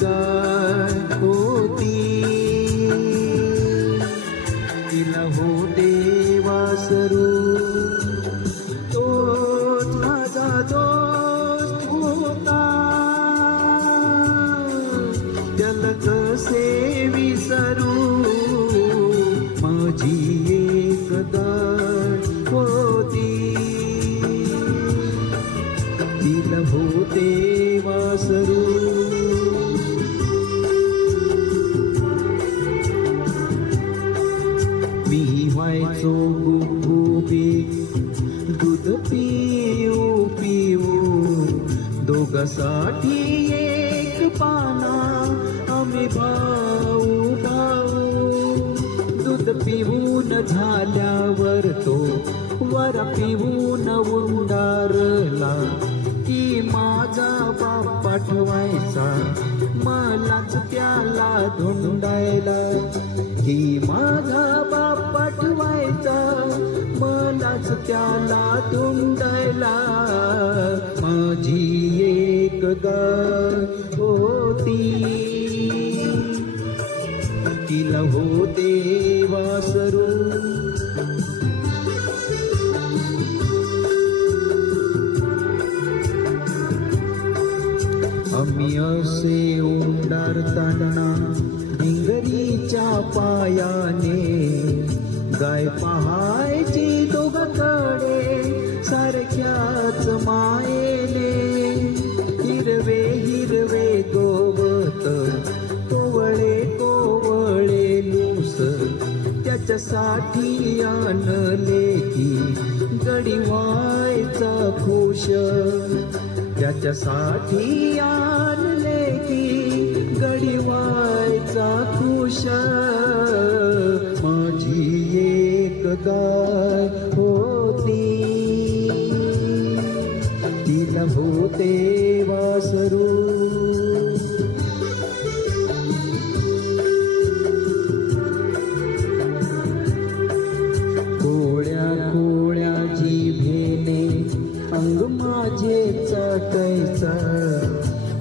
गाय होती, तिला होते वासरू, तोच माझा दोस्त होता, त्याला कसे विसरू, माझी एक गाय होती, तिला होते वासरू. मी व्हायचो गुबगुबीत, दूध पिऊ पिऊ, दोघांसाठी एक पाना, आम्ही भाऊ भाऊ. दूध पिऊन झाल्यावर तो वरा पिऊन उंडारला, की माझा बाप पाठवायचा मलाच त्याला धुंडायला, की माझा बाप पाठवायचा मलाच त्याला धुंडायला. माझी एक गाय होती, तिला होते वासरू. आम्ही असे उंडारताना भिंगरीच्या पायाने, गाय पहायची दोघांकडे सारख्याच मायेने. हिरवे हिरवे गवत, कोवळे कोवळे लूस, त्याच्यासाठी आणले की गडी व्हायचा खुश, त्याच्यासाठी आणले की गडी व्हायचा खुश. माझी एक गाय होती, तिला होते वासरू. कोळ्या कोळ्या जिभेने अंग माझे चाटायचा,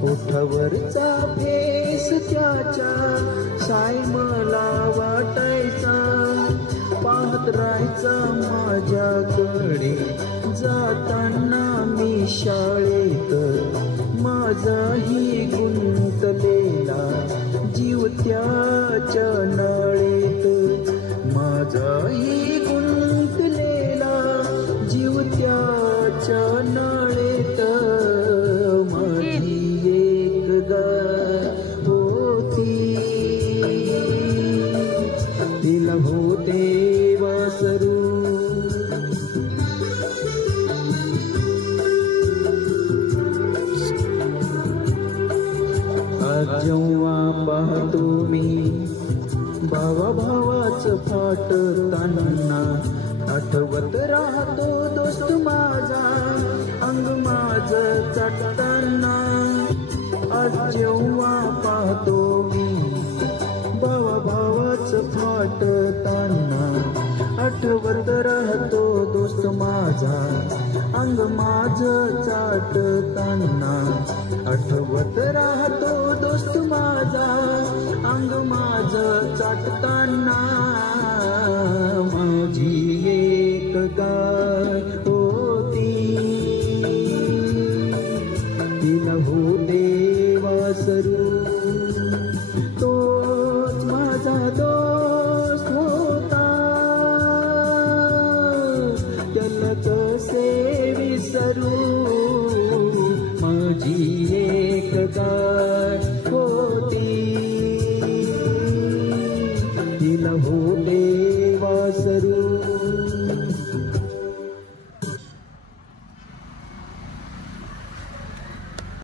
ओठावरचा फेस त्याच्या साय मला वाटायचा. पाहत राहायचा माझ्याकडे जाताना मी शाळेत, माझाही गुंतलेला जीव त्याच्या नाळेत, माझाही गुंतलेला जीव त्याच्या नाळेत. माझी एक गाय होती, तिला होते वासरू. आज जेव्हा पाहतो मी भावा भावाचं फाटताना, आठवत राहतो दोस्त माझा अंग माझं चाटताना. आज जेव्हा पाहतो मी भावा भावाचं फाटताना, आठवत राहतो दोस्त माझा अंग माझं चाटताना. आठवत राहतो दोस्त माझा अंग माझं चाटताना. माझी एक गाय होती, तिला होते वासरू.